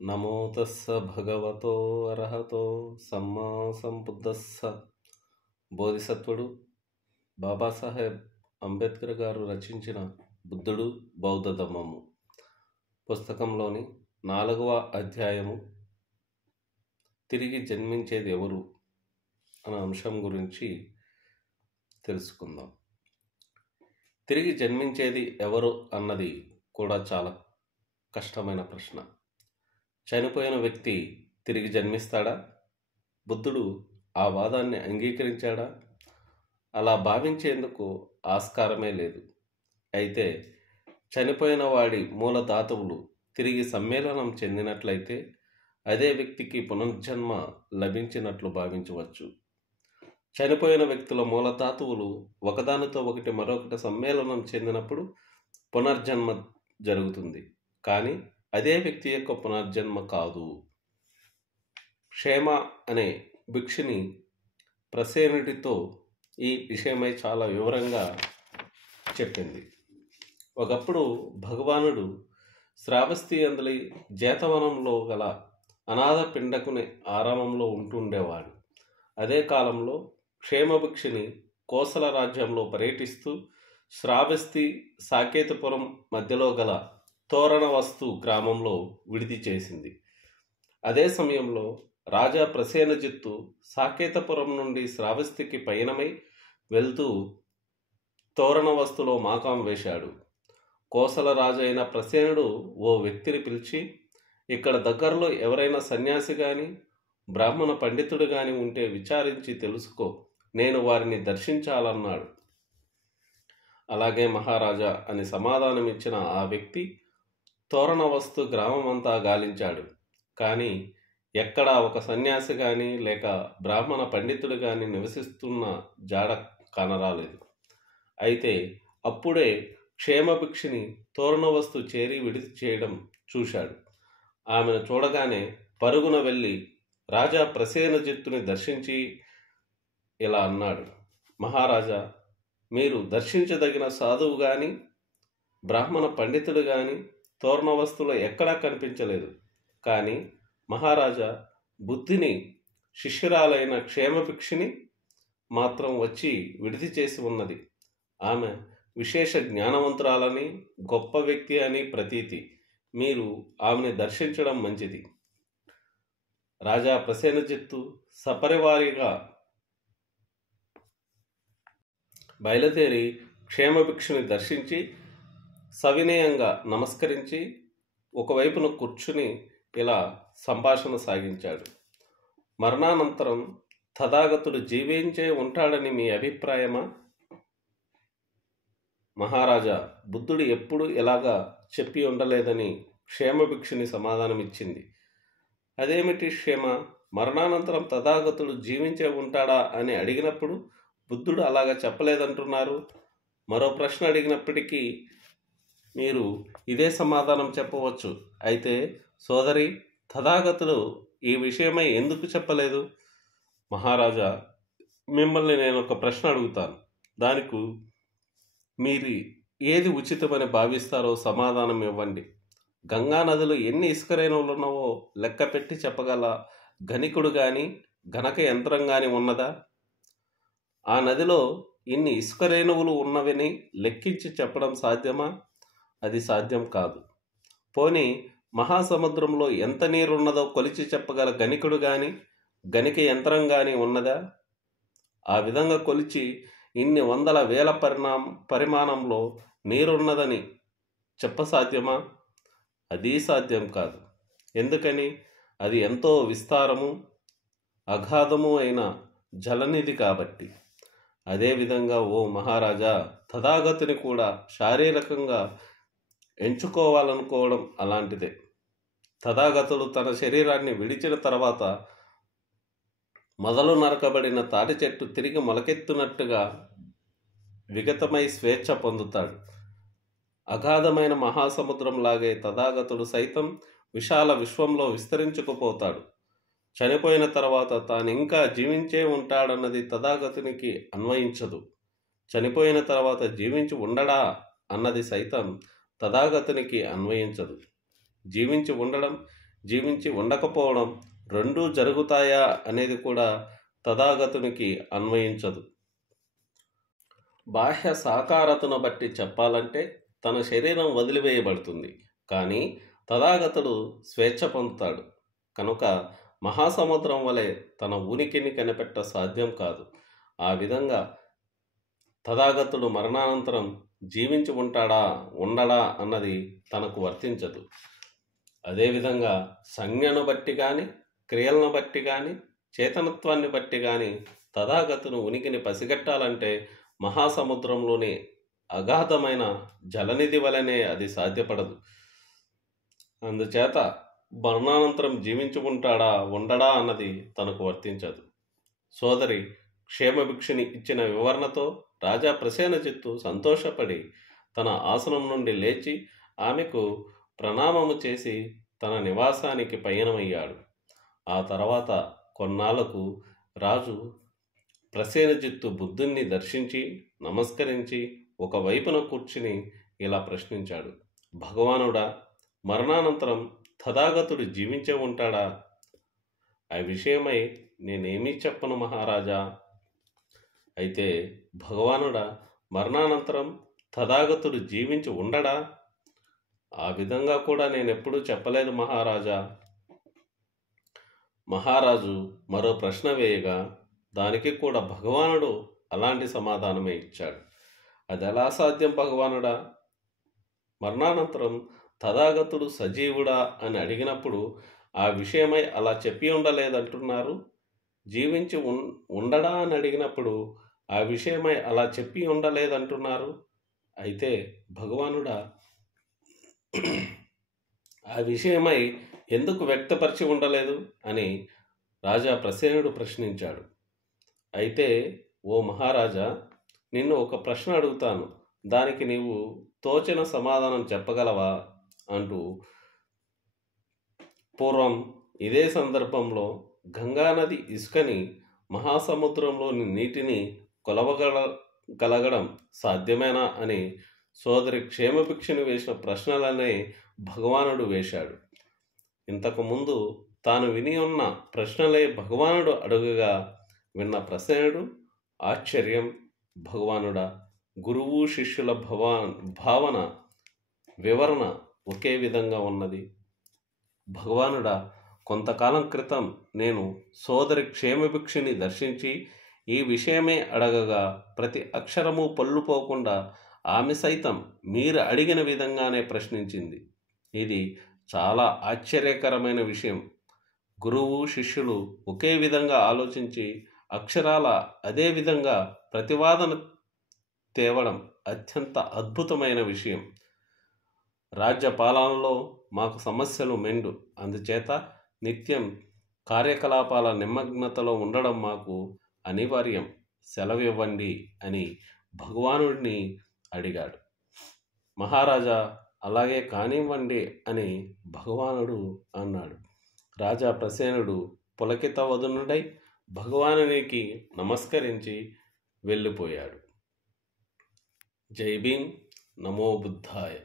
నమో తస్స భగవతో అర్హతో సమ్మా సంబుద్ధస్స. బోధిసత్వుడు బాబాసాహెబ్ అంబేద్కర్ గారు రచించిన బుద్ధుడు బౌద్ధ ధమ్మము పుస్తకంలోని 4వ అధ్యాయము తిరిగి జన్మించేది ఎవరు అనే అంశం గురించి తెలుసుకుందాం. తిరిగి జన్మించేది ఎవరు అన్నది కూడా చాలా కష్టమైన ప్రశ్న. చనిపోయిన వ్యక్తి తిరిగి జన్మిస్తాడా? బుద్ధుడు ఆ వాదాన్ని అంగీకరించాడా? అలా భావించేందుకు ఆస్కారమే లేదు. అయితే చనిపోయిన వాడి మూలధాతువులు తిరిగి సమ్మేళనం చెందినట్లయితే అదే వ్యక్తికి పునర్జన్మ లభించినట్లు భావించవచ్చు. చనిపోయిన వ్యక్తుల మూలధాతువులు ఒకదానితో ఒకటి మరొకటి సమ్మేళనం చెందినప్పుడు పునర్జన్మ జరుగుతుంది, కానీ అదే వ్యక్తి యొక్క పునర్జన్మ కాదు. క్షేమ అనే భిక్షుని ప్రసేనుడితో ఈ విషయమై చాలా వివరంగా చెప్పింది. ఒకప్పుడు భగవానుడు శ్రావస్తి అందలి జేతవనంలో గల అనాథ పిండకుని ఆరామంలో ఉంటుండేవాడు. అదే కాలంలో క్షేమభిక్షుని కోసల రాజ్యంలో పర్యటిస్తూ శ్రావస్తి సాకేతపురం మధ్యలో గల తోరణవస్తు గ్రామంలో విడిది చేసింది. అదే సమయంలో రాజా ప్రసేనజిత్తు సాకేతపురం నుండి శ్రావస్తికి పయనమై వెళ్తూ తోరణవస్తులో మాకాం వేశాడు. కోసల రాజు అయిన ప్రసేనుడు ఓ వ్యక్తిని పిలిచి, ఇక్కడ దగ్గరలో ఎవరైనా సన్యాసి గాని బ్రాహ్మణ పండితుడు గాని ఉంటే విచారించి తెలుసుకో, నేను వారిని దర్శించాలన్నాడు. అలాగే మహారాజా అని సమాధానమిచ్చిన ఆ వ్యక్తి తోరణవస్తు గ్రామమంతా గాలించాడు, కానీ ఎక్కడా ఒక సన్యాసి కానీ లేక బ్రాహ్మణ పండితుడు కానీ నివసిస్తున్న జాడ కనరాలేదు. అయితే అప్పుడే క్షేమభిక్షిని తోరణవస్తు చేరి విడిది చేయడం చూశాడు. ఆమెను చూడగానే పరుగున వెళ్ళి రాజా ప్రసేనజిత్తుని దర్శించి ఇలా అన్నాడు, మహారాజా, మీరు దర్శించదగిన సాధువు కానీ బ్రాహ్మణ పండితుడు కానీ తోరణవస్తులో ఎక్కడా కనిపించలేదు. కానీ మహారాజా, బుద్ధిని శిష్యురాలైన క్షేమభిక్షిని మాత్రం వచ్చి విడిది చేసి ఉన్నది. ఆమె విశేష జ్ఞానవంతురాలని గొప్ప వ్యక్తి అని ప్రతీతి. మీరు ఆమెను దర్శించడం మంచిది. రాజా ప్రసేనజిత్తు సపరివారిగా బయలుదేరి క్షేమభిక్షుని దర్శించి సవినయంగా నమస్కరించి ఒకవైపున కూర్చుని ఇలా సంభాషణ సాగించాడు. మరణానంతరం తథాగతుడు జీవించే ఉంటాడని మీ అభిప్రాయమా? మహారాజా, బుద్ధుడు ఎప్పుడు ఎలాగా చెప్పి ఉండలేదని క్షేమభిక్షుని సమాధానమిచ్చింది. అదేమిటి క్షేమ, మరణానంతరం తథాగతుడు జీవించే ఉంటాడా అని అడిగినప్పుడు బుద్ధుడు అలాగా చెప్పలేదంటున్నారు. మరో ప్రశ్న అడిగినప్పటికీ మీరు ఇదే సమాధానం చెప్పవచ్చు. అయితే సోదరి, తథాగతుడు ఈ విషయమై ఎందుకు చెప్పలేదు? మహారాజా, మిమ్మల్ని నేను ఒక ప్రశ్న అడుగుతాను. దానికి మీరు ఏది ఉచితమని భావిస్తారో సమాధానం ఇవ్వండి. గంగా నదిలో ఎన్ని ఇసుక రేణువులు ఉన్నావో లెక్క పెట్టి చెప్పగల ఘనికుడు కానీ గణక యంత్రం కానీ ఉన్నదా? ఆ నదిలో ఇన్ని ఇసుక రేణువులు ఉన్నవని లెక్కించి చెప్పడం సాధ్యమా? అది సాధ్యం కాదు. పోనీ మహాసముద్రంలో ఎంత నీరున్నదో కొలిచి చెప్పగల గణికుడు కానీ గణిక యంత్రం కానీ ఉన్నదా? ఆ విధంగా కొలిచి ఇన్ని వందల వేల పరిమాణంలో నీరున్నదని చెప్పసాధ్యమా? అది సాధ్యం కాదు. ఎందుకని? అది ఎంతో విస్తారము అగాధము అయిన జలనిధి కాబట్టి. అదేవిధంగా ఓ మహారాజా, తథాగతుని కూడా శారీరకంగా ఎంచుకోవాలనుకోవడం అలాంటిదే. తథాగతుడు తన శరీరాన్ని విడిచిన తర్వాత మొదలు నరకబడిన తాటి చెట్టు తిరిగి మొలకెత్తునట్టుగా విగతమై స్వేచ్ఛ పొందుతాడు. అగాధమైన మహాసముద్రంలాగే తథాగతుడు సైతం విశాల విశ్వంలో విస్తరించుకుపోతాడు. చనిపోయిన తర్వాత తాను ఇంకా జీవించే ఉంటాడన్నది తథాగతునికి అన్వయించదు. చనిపోయిన తర్వాత జీవించి ఉండడా అన్నది సైతం తథాగతునికి అన్వయించదు. జీవించి ఉండడం జీవించి ఉండకపోవడం రెండూ జరుగుతాయా అనేది కూడా తథాగతునికి అన్వయించదు. బాహ్య సాకారతను బట్టి చెప్పాలంటే తన శరీరం వదిలివేయబడుతుంది, కానీ తథాగతుడు స్వేచ్ఛ పొందుతాడు కనుక మహాసముద్రం వలె తన ఉనికిని కనిపెట్ట సాధ్యం కాదు. ఆ విధంగా తథాగతుడు మరణానంతరం జీవించి ఉండడా అన్నది తనకు వర్తించదు. అదేవిధంగా సంజ్ఞను బట్టి కానీ, క్రియలను బట్టి కానీ, చేతనత్వాన్ని బట్టి కానీ తథాగతుని ఉనికిని పసిగట్టాలంటే మహాసముద్రంలోని అగాధమైన జలనిధి వలనే అది సాధ్యపడదు. అందుచేత మరణానంతరం జీవించి ఉండడా అన్నది తనకు వర్తించదు. సోదరి క్షేమభిక్షుని ఇచ్చిన వివరణతో రాజా ప్రసేనజిత్తు సంతోషపడి తన ఆసనం నుండి లేచి ఆమెకు ప్రణామము చేసి తన నివాసానికి పయనమయ్యాడు. ఆ తర్వాత కొన్నాళ్లకు రాజు ప్రసేనజిత్తు బుద్ధుణ్ణి దర్శించి నమస్కరించి ఒకవైపున కూర్చుని ఇలా ప్రశ్నించాడు: భగవానుడా, మరణానంతరం తథాగతుడు జీవించే ఉంటాడా? ఆ విషయమై నేనేమీ చెప్పను మహారాజా. అయితే భగవానుడా, మరణానంతరం తథాగతుడు జీవించి ఉండడా? ఆ విధంగా కూడా నేనెప్పుడూ చెప్పలేదు మహారాజా. మహారాజు మరో ప్రశ్న వేయగా దానికి కూడా భగవానుడు అలాంటి సమాధానమే ఇచ్చాడు. అది ఎలా సాధ్యం భగవానుడా? మరణానంతరం తథాగతుడు సజీవుడా అని అడిగినప్పుడు ఆ విషయమై అలా చెప్పి ఉండలేదంటున్నారు. జీవించి ఉండడా అని అడిగినప్పుడు ఆ విషయమై అలా చెప్పి ఉండలేదంటున్నారు. అయితే భగవానుడా, ఆ విషయమై ఎందుకు వ్యక్తపరిచి ఉండలేదు అని రాజా ప్రసేనుడు ప్రశ్నించాడు. అయితే ఓ మహారాజా, నిన్ను ఒక ప్రశ్న అడుగుతాను, దానికి నీవు తోచిన సమాధానం చెప్పగలవా అంటూ పూర్వం ఇదే సందర్భంలో గంగానది ఇసుకని మహాసముద్రంలోని నీటిని కొలవగలగడం సాధ్యమేనా అని సోదరి క్షేమభిక్షుని వేసిన ప్రశ్నలనే భగవానుడు వేశాడు. ఇంతకుముందు తాను విని ఉన్న ప్రశ్నలే భగవానుడు అడుగగా విన్న ప్రసేనుడు ఆశ్చర్యం, భగవానుడా, గురువు శిష్యుల భావన వివరణ ఒకే విధంగా ఉన్నది. భగవానుడా, కొంతకాలం క్రితం నేను సోదరి క్షేమభిక్షుని దర్శించి ఈ విషయమే అడగగా ప్రతి అక్షరము పళ్ళుపోకుండా ఆమె సైతం మీరు అడిగిన విధంగానే ప్రశ్నించింది. ఇది చాలా ఆశ్చర్యకరమైన విషయం. గురువు శిష్యులు ఒకే విధంగా ఆలోచించి అక్షరాల అదే విధంగా ప్రతివాదన తేవడం అత్యంత అద్భుతమైన విషయం. రాజ్య పాలనలో మాకు సమస్యలు మెండు, అందుచేత నిత్యం కార్యకలాపాల నిమగ్నతలో ఉండడం మాకు అనివార్యం, సెలవివ్వండి అని భగవానుడిని అడిగాడు. మహారాజా, అలాగే కానివ్వండి అని భగవానుడు అన్నాడు. రాజా ప్రసేనుడు పులకిత వదనుడై భగవానునికి నమస్కరించి వెళ్ళిపోయాడు. జై భీమ్, నమో బుద్ధాయ.